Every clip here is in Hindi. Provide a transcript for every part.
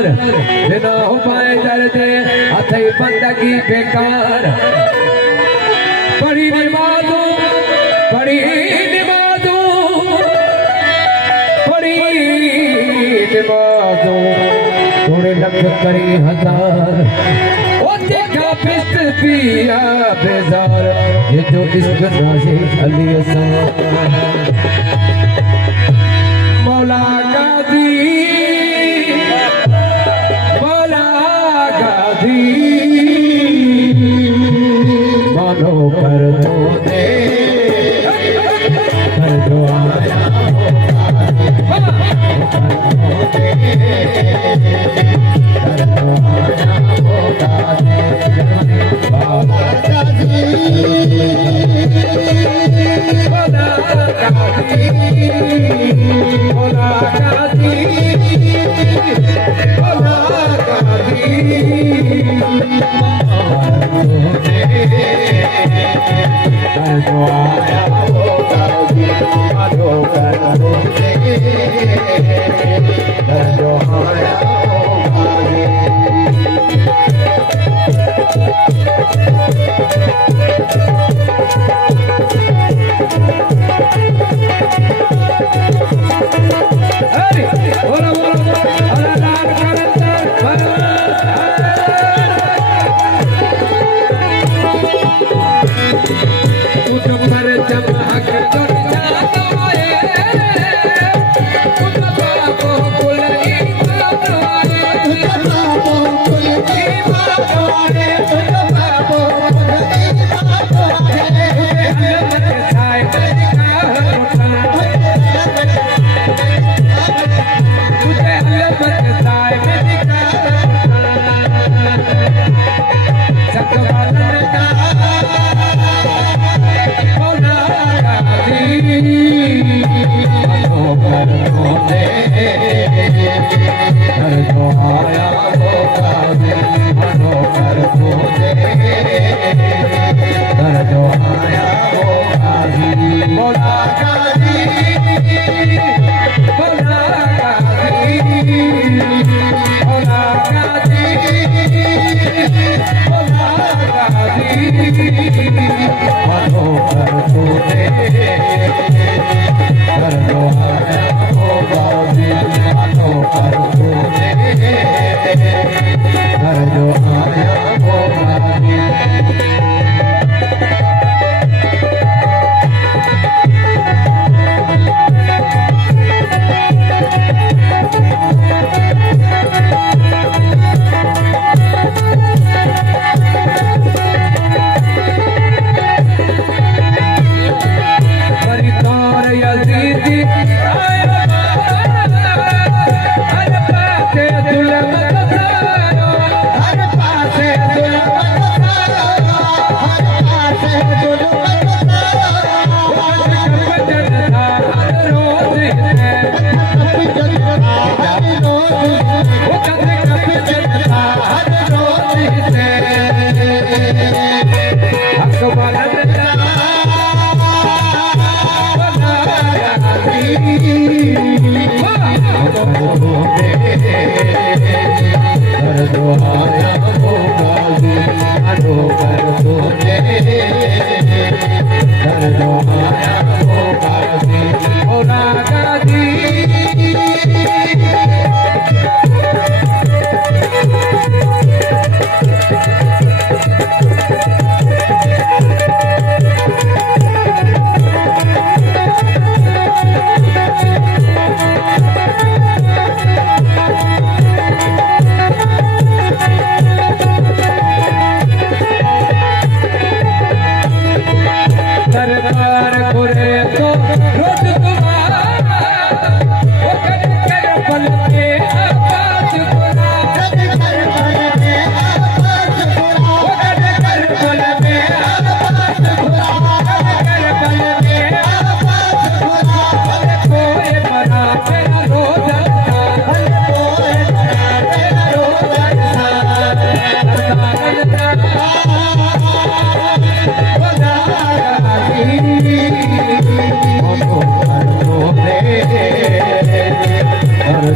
यार बिना हो पाए दर्जे अथई बंदगी बेकार पढ़ी निमाज़ूं पढ़ी निमाज़ूं थोड़े लख करी हजार ओ देखा पिस्त पिया बेजार ये जो इश्क नाज़े अली असां मौला गाज़ी मानो कर दो दे कर दो आया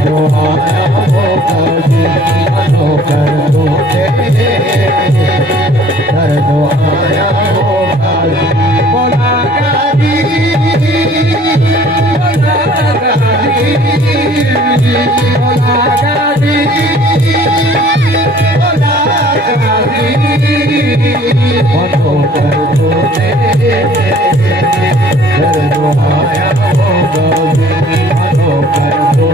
दो आया वो गाजी मनो कर दो कर दो आया वो गाजी बोला गाजी बोला गाजी बोला गाजी बोला गाजी मनो कर दो कर दो आया वो गाजी मनो कर दो